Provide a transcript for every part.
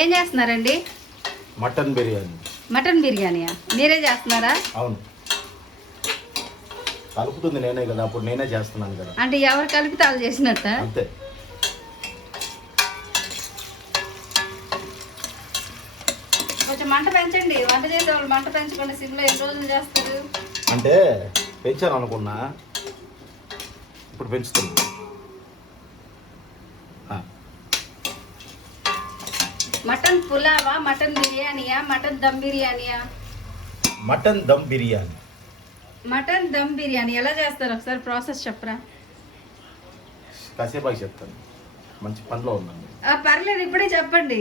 ఏం చేస్తున్నారండి? Mutton biryani. Mutton బిర్యానీయా? మీరే చేస్తున్నారా? అవును, కలుపుతుంది నేనే కదా, అప్పుడు నేనే చేస్తున్నాను కదా. అంటే ఎవరు కలిపితే వాళ్ళు చేసినట్ట? అంతే. కొంచెం మంట పెంచండి. వంట చేసే వాళ్ళు మంట పెంచకుండా సిమ్లో ఎన్ని రోజులు చేస్తారు? అంటే పెంచాను అనుకున్నా, ఇప్పుడు పెంచుతుంది. మటన్ పులావా, మటన్ బిర్యానీయా, మటన్ దమ్ బిర్యానీయా? మటన్ దమ్ బిర్యానీ. మటన్ దమ్ బిర్యానీ ఎలా చేస్తారు ఒకసారి ప్రాసెస్ చెప్పరా? కాసేపు చెప్తాను, మంచి పనిలో ఉన్నాను. పర్లేదు, ఇప్పుడే చెప్పండి,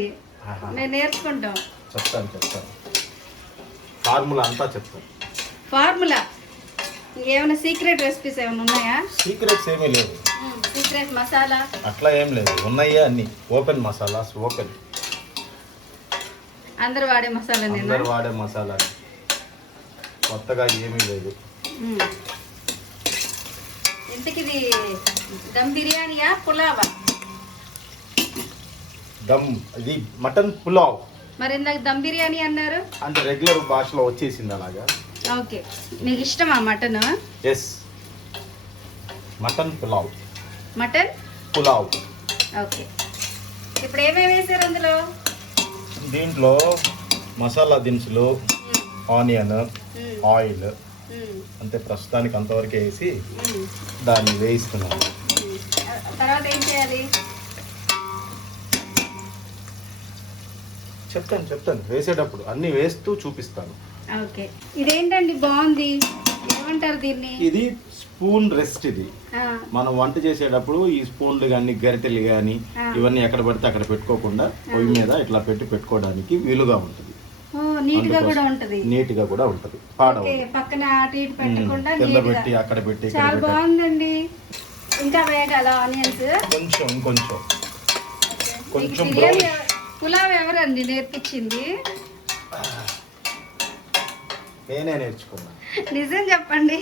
నేను నేర్చుకుంటాం. చెప్తాను ఫార్ములా అంతా చెప్తాను. ఫార్ములా? ఏమైనా సీక్రెట్ రెసిపీస్ ఏమైనా ఉన్నాయా? సీక్రెట్స్ ఏమీ లేవు. సీక్రెట్ మసాలా అట్లా ఏం లేదు, ఉన్నాయా అన్ని ఓపెన్ మసాలాస్. ఓపెన్ అందరు వాడే మసాలా? అందరు వాడే మసాలా, కొత్తగా ఏమీ లేదు. ఇంతకి ఇది దమ్ బిర్యానీయా పులావా? దమ్, ఇది మటన్ పులావ్. మరి ఇందాక దమ్ బిర్యానీ అన్నారు. అంటే రెగ్యులర్ భాషలో వచ్చేసింది అలాగా. ఓకే, మీకు ఇష్టమా mutton? Yes, mutton pulao. Mutton pulao. Okay, ఇప్పుడు ఏమేమి వేసారు అందులో? దీంట్లో మసాలా దినుసులు, ఆనియన్, ఆయిల్, అంతే. ప్రస్తుతానికి అంతవరకు వేసి దాన్ని వేయిస్తున్నాను. తర్వాత ఏం చేయాలి? చెప్తాను వేసేటప్పుడు అన్ని వేస్తూ చూపిస్తాను. ఓకే, ఇదేంటండి బాగుంది, ఏమంటారు దీన్ని? ఇది స్పూన్ రెస్ట్. ఇది మనం వంట చేసేటప్పుడు ఈ స్పూన్లు కానీ గరిటెలు కానీ ఇవన్నీ ఎక్కడ పడితే అక్కడ పెట్టుకోకుండా పొయ్యి మీద ఇట్లా పెట్టుకోవడానికి వీలుగా ఉంటుంది. నీట్ గా కూడా ఉంటది. నీట్ గా కూడా ఉంటది, పాడవు. పక్కన అటు ఇటు పెట్టకుండా కింద పెట్టి అక్కడ పెట్టి చాలా బాగుందండి. ఇంకా వేగాల ఆనియన్స్? కొంచెం పులావ్ ఎవరండి నేర్పించింది? నేనే నేర్చుకున్నా. నిజం చెప్పండి.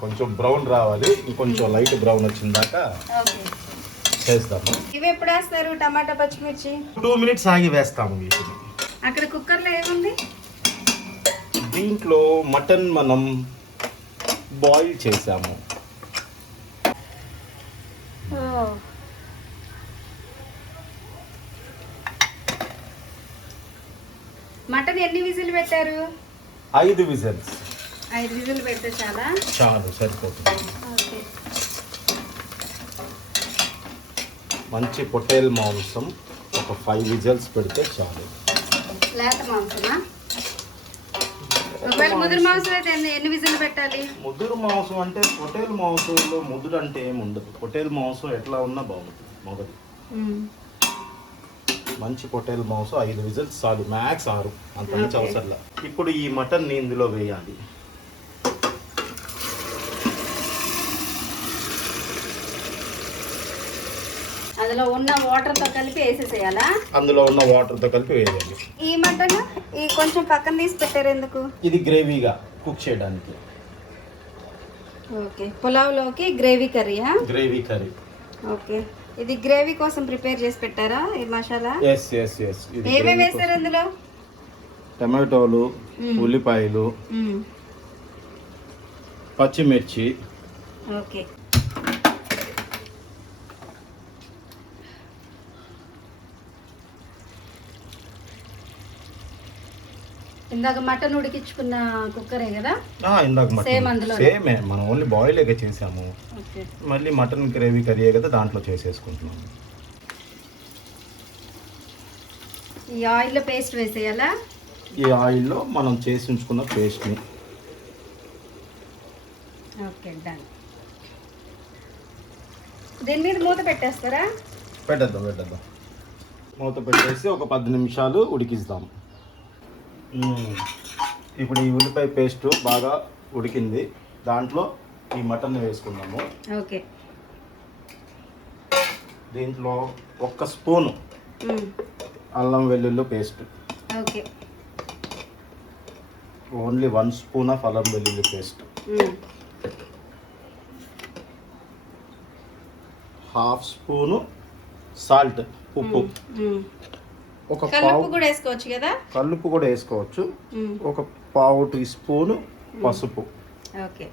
కొంచెం బ్రౌన్ రావాలి, ఇంకొంచెం లైట్ బ్రౌన్ వచ్చిన దాకా చేస్తాము. ఇవి ఎప్పుడు వేస్తారు? టమాటా పచ్చిమిర్చి 2 minutes ఆగి వేస్తాము వీటిని. అక్కడ కుక్కర్లో ఏముంది? దీంట్లో మటన్ మనం బాయిల్ చేసాము. మటన్ ఎన్ని విజిల్ పెట్టారు? 5 విజిల్స్. 5 విజిల్ పెడితే చాలు, సరిపోతుంది. ఓకే. మంచి పొట్టేల్ మాంసం ఒక 5 విజిల్స్ పెడితే చాలు. లేత మాంసమా? ఒకవేళ ముదురు మాంసం అయితే ఎన్ని విజిల్ పెట్టాలి? ముదురు మాంసం అంటే పొట్టేల్ మాంసంలో ముదురు అంటే ఏమి ఉండదు. పొట్టేల్ మాంసం ఎట్లా ఉన్నా బాగుంటుంది. మొదటి మంచి పొట్టేల్ మాంసం 5 విజిల్స్ చాలు, మ్యాక్స్ 6, అంత మంచి అవసరంలా. ఇప్పుడు ఈ మటన్ని ఇందులో వేయాలి. అందులో ఉన్న వాటర్తో కలిపి వేసేసేయాలా? అందులో ఉన్న వాటర్తో కలిపి వేయాలి. ఈ మటన్ ఈ కొంచెం పక్కన తీసి పెట్టారు ఎందుకు? ఇది గ్రేవీగా కుక్ చేయడానికి. ఓకే, పులావ్లోకి గ్రేవీ కర్రీయా? Gravy curry. ఓకే, ఇది గ్రేవీ కోసం ప్రిపేర్ చేసి పెట్టారా ఈ మసాలా? ఎస్. ఏమేమి వేసారు అందులో? టమాటోలు, ఉల్లిపాయలు, పచ్చిమిర్చి. ఓకే, ఇందాక మటన్ ఉడికించుకున్న కుక్కరే కదా? ఇందాక సేమ్ అందులో సేమే, మనం ఓన్లీ బాయిల్గా చేసాము. మళ్ళీ మటన్ గ్రేవీ కర్రీ కదా, దాంట్లో చేసేసుకుంటున్నాము. ఈ ఆయిల్లో పేస్ట్ వేసేయాలా? ఈ ఆయిల్లో మనం చేసి ఉంచుకున్న పేస్ట్ని. Okay, done. దీని మీద మూత పెట్టేస్తారా? పెట్టేద్దాం. మూత పెట్టేసి ఒక 10 నిమిషాలు ఉడికిస్తాం. ఇప్పుడు ఈ ఉల్లిపాయ పేస్ట్ బాగా ఉడికింది, దాంట్లో ఈ మటన్ వేసుకున్నాము. ఓకే, దీంట్లో 1 స్పూను అల్లం వెల్లుల్లి paste. Okay, only 1 spoon of అల్లం వెల్లుల్లి పేస్ట్. హాఫ్ స్పూను సాల్ట్, ఉప్పు, ఒక కల్లుప్పు కూడా వేసుకోవచ్చు కదా, కల్లుప్పు కూడా వేసుకోవచ్చు, ఒక పావు టీ స్పూను పసుపు. ఓకే.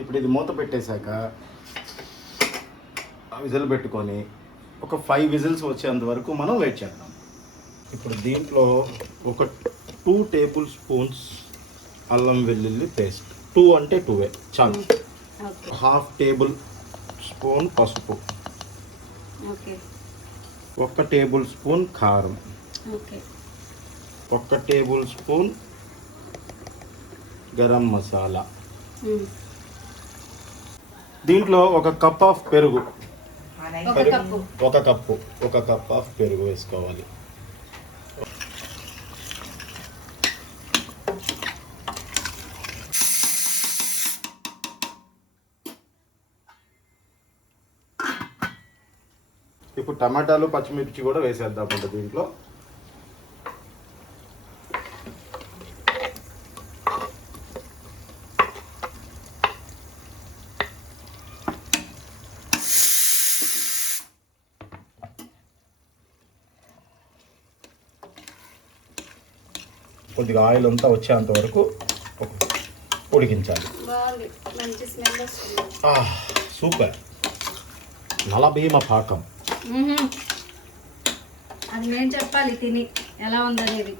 ఇప్పుడు ఇది మూత పెట్టేశాక విజిల్ పెట్టుకొని ఒక 5 విజిల్స్ వచ్చేంత వరకు మనం వెయిట్ చేద్దాం. ఇప్పుడు దీంట్లో ఒక 2 టేబుల్ స్పూన్స్ అల్లం వెల్లుల్లి పేస్ట్, 2 అంటే 2 చాలు. హాఫ్ టేబుల్ స్పూన్ పసుపు, 1 టేబుల్ స్పూన్ కారం, 1 టేబుల్ స్పూన్ గరం మసాలా, దీంట్లో ఒక కప్ ఆఫ్ పెరుగు, ఒక కప్ ఆఫ్ పెరుగు వేసుకోవాలి. ఇప్పుడు టమాటాలు పచ్చిమిర్చి కూడా వేసేద్దామంట దీంట్లో. కొద్దిగా ఆయిల్ అంతా వచ్చేంత వరకు ఉడికించాలి. సూపర్, నలభీమ పాకం. అది నేను చెప్పాలి తిని ఎలా ఉందనేది.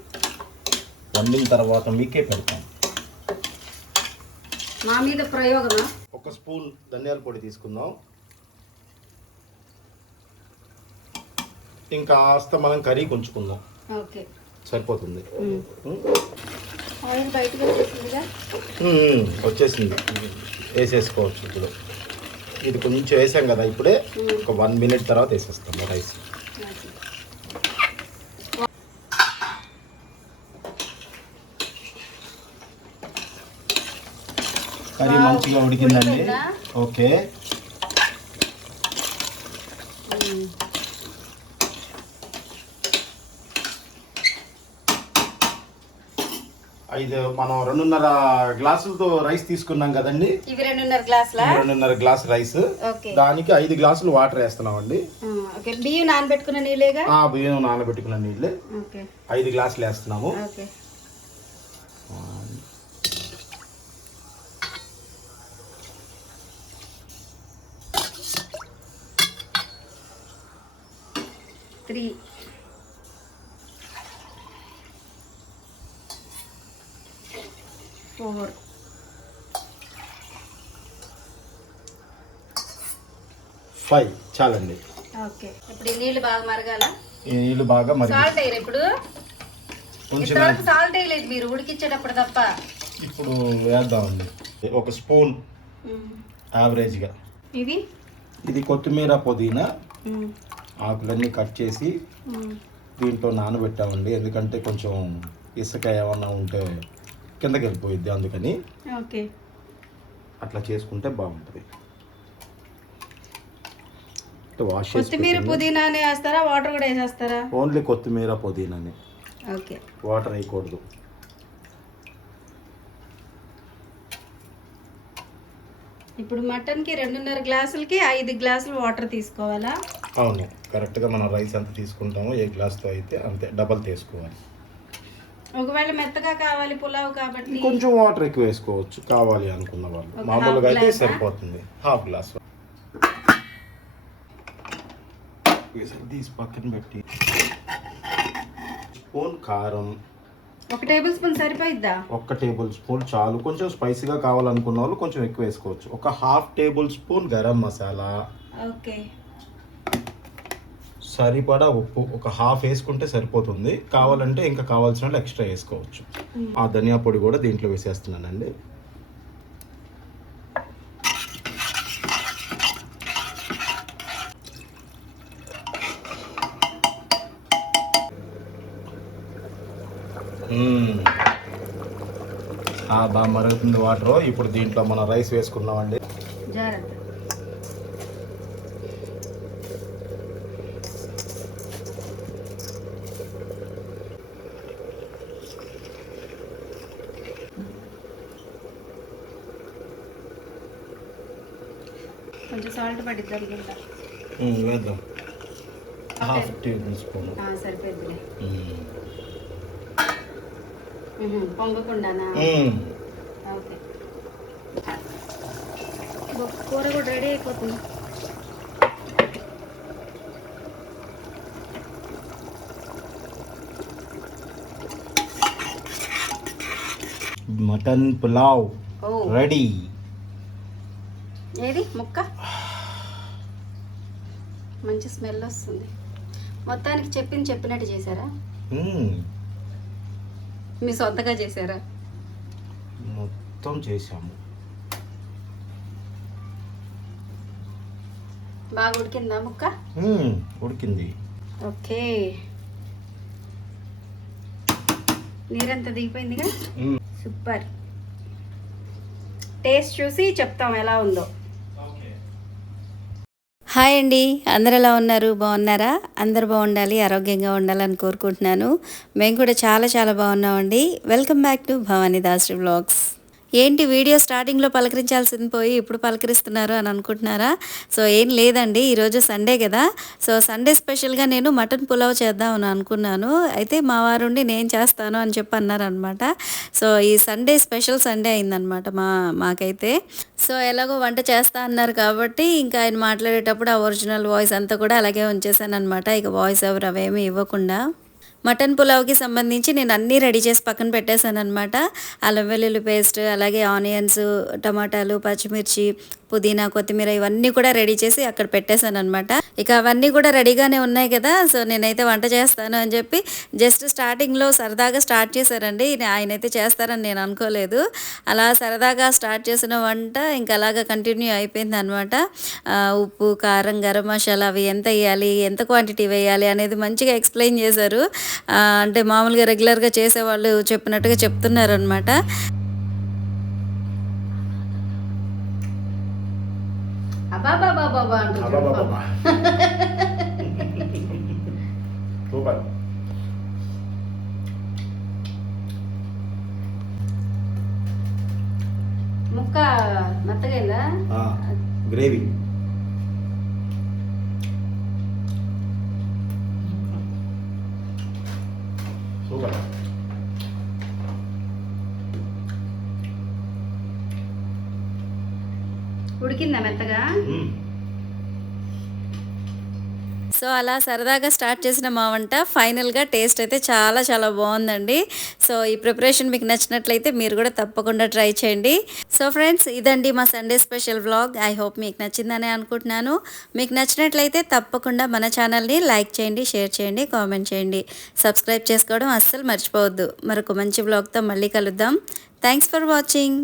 వండిన తర్వాత మీకే పెడతాం. మా మీద ప్రయోగమా? 1 స్పూన్ ధనియాల పొడి తీసుకుందాం. ఇంకా మనం కర్రీ కొంచుకుందాం. ఓకే, సరిపోతుంది. ఆయిల్ బయటకు వచ్చేసింది, వేసేసుకోవచ్చు. ఇప్పుడు ఇది కొంచెం వేసాం కదా, ఇప్పుడే ఒక 1 మినిట్ తర్వాత వేసేస్తాం రైస్. కర్రీ మంచిగా ఉడికిందండి. ఓకే, మనం 2.5 గ్లాసులతో రైస్ తీసుకున్నాం కదండి. ఇవి 2.5 గ్లాస్ రైస్, దానికి 5 గ్లాసులు వాటర్ వేస్తున్నాం అండి. బియ్యం నానబెట్టుకున్న నీళ్ళేగా? బియ్యం నానబెట్టుకున్న నీళ్ళే 5 గ్లాసులు వేస్తున్నాము. ఫైవ్ చాలండి. ఓకే, ఇప్పుడు ఈ నీళ్ళు బాగా మరగాల. ఈ నీళ్ళు బాగా సాల్ట్ వేయరు ఇప్పుడు? సాల్ట్ వేయలేదు మీరు ఉడికించేటప్పుడు తప్ప. ఇప్పుడు వేద్దామండి. 1 స్పూన్ యావరేజ్గా. ఇది కొత్తిమీర, పుదీనా ఆకులన్నీ కట్ చేసి దీంట్లో నానబెట్టామండి. ఎందుకంటే కొంచెం ఇసుక ఏమన్నా ఉంటే కిందకి వెళ్ళిపోయిద్ది, అందుకని అట్లా చేసుకుంటే బాగుంటుంది. వాష్ కొత్తిమీర పుదీనానే వేస్తారా, వాటర్ కూడా వేసేస్తారా? ఓన్లీ కొత్తిమీర పుదీనానే, ఓకే, వాటర్ వేయకూడదు. ఇప్పుడు మటన్కి 2.5 గ్లాసులకి 5 గ్లాసులు వాటర్ తీసుకోవాలా? అవును, కరెక్ట్గా మనం రైస్ ఎంత తీసుకుంటామో ఏ గ్లాస్తో అయితే అంతే, డబల్ తీసుకోవాలి. ఒకవేళ మెత్తగా కావాలి పులావ్ కాబట్టి కొంచెం వాటర్ ఎక్కువ వేసుకోవచ్చు కావాలి అనుకున్న వాళ్ళు. మామూలుగా అయితే సరిపోతుంది. హాఫ్ గ్లాస్ తీసి పక్కన పెట్టి, స్పూన్ కారం, 1 టేబుల్ స్పూన్ సరిపోయిద్దా? 1 టేబుల్ స్పూన్ చాలు. కొంచెం స్పైసీగా కావాలనుకున్న వాళ్ళు కొంచెం ఎక్కువ వేసుకోవచ్చు. ఒక half table spoon garam masala, okay, సరిపడా ఉప్పు ఒక హాఫ్ వేసుకుంటే సరిపోతుంది. కావాలంటే ఇంకా కావాల్సిన వాళ్ళు ఎక్స్ట్రా వేసుకోవచ్చు. ఆ ధనియా పొడి కూడా దీంట్లో వేసేస్తున్నానండి. బాగా మరుగుతుంది వాటర్. ఇప్పుడు దీంట్లో మనం రైస్ వేసుకున్నామండి. కొంచెం సాల్ట్ పడిద్ది అనుకుంటా. వేద్దాం. హాఫ్ టేబుల్ స్పూన్ సరిపోద్దిలే. పొంగకుండానా? ఓకే. కూర కూడా రెడీ అయిపోతుంది. Mutton pulao ready. ఏది ముక్క? మంచి స్మెల్ వస్తుంది. మొత్తానికి చెప్పినట్టు చేశారా? మీ సొంతగా చేశారా? మొత్తం చేసాము. బాగా ఉడికిందా ముక్క? ఉడికింది. ఓకే. నీరంతా దిగిపోయిందిగా. సూపర్. టేస్ట్ చూసి చెప్తాం ఎలా ఉందో. హాయ్ అండి, అందరు ఎలా ఉన్నారు? బాగున్నారా? అందరు బాగుండాలి, ఆరోగ్యంగా ఉండాలని కోరుకుంటున్నాను. మేము కూడా చాలా చాలా బాగున్నామండి. Welcome back to Bhavani Das vlogs. ఏంటి వీడియో స్టార్టింగ్లో పలకరించాల్సింది పోయి ఇప్పుడు పలకరిస్తున్నారు అని అనుకుంటున్నారా? సో ఏం లేదండి, ఈరోజు సండే కదా. సో సండే స్పెషల్గా నేను మటన్ పులావ్ చేద్దామని అనుకున్నాను. అయితే మా వారుండి నేను చేస్తాను అని చెప్పి అన్నారనమాట. సో ఈ సండే స్పెషల్ సండే అయిందనమాట మాకైతే. సో ఎలాగో వంట చేస్తా అన్నారు కాబట్టి ఇంకా ఆయన మాట్లాడేటప్పుడు ఆ ఒరిజినల్ వాయిస్ అంతా కూడా అలాగే ఉంచేసాను అనమాట. ఇక వాయిస్ ఓవర్ అవేమీ ఇవ్వకుండా. మటన్ పులావ్కి సంబంధించి నేను అన్నీ రెడీ చేసి పక్కన పెట్టేశాను అనమాట. అల్లం వెల్లుల్లి పేస్ట్, అలాగే ఆనియన్స్, టమాటాలు, పచ్చిమిర్చి, పుదీనా, కొత్తిమీర ఇవన్నీ కూడా రెడీ చేసి అక్కడ పెట్టేశాను అనమాట. ఇక అవన్నీ కూడా రెడీగానే ఉన్నాయి కదా. సో నేనైతే వంట చేస్తాను అని చెప్పి జస్ట్ స్టార్టింగ్లో సరదాగా స్టార్ట్ చేశారండి. ఆయన అయితే చేస్తారని నేను అనుకోలేదు. అలా సరదాగా స్టార్ట్ చేసిన వంట ఇంకా అలాగా కంటిన్యూ అయిపోయింది అనమాట. ఉప్పు, కారం, గరం మసాలా అవి ఎంత వేయాలి, ఎంత క్వాంటిటీ వేయాలి అనేది మంచిగా ఎక్స్ప్లెయిన్ చేశారు. అంటే మామూలుగా రెగ్యులర్గా చేసేవాళ్ళు చెప్పినట్టుగా చెప్తున్నారు అనమాట. ముక్క మెత్తగా గ్రేవీ సూపర్. ఉడికిందా మెత్తగా? సో అలా సరదాగా స్టార్ట్ చేసిన మా వంట ఫైనల్గా టేస్ట్ అయితే చాలా చాలా బాగుందండి. సో ఈ ప్రిపరేషన్ మీకు నచ్చినట్లయితే మీరు కూడా తప్పకుండా ట్రై చేయండి. సో ఫ్రెండ్స్, ఇదండి మా Sunday special vlog. I hope మీకు నచ్చిందని అనుకుంటున్నాను. మీకు నచ్చినట్లయితే తప్పకుండా మన ఛానల్ని లైక్ చేయండి, షేర్ చేయండి, కామెంట్ చేయండి. సబ్స్క్రైబ్ చేసుకోవడం అస్సలు మర్చిపోవద్దు. మరొక మంచి వ్లాగ్తో మళ్ళీ కలుద్దాం. Thanks for watching.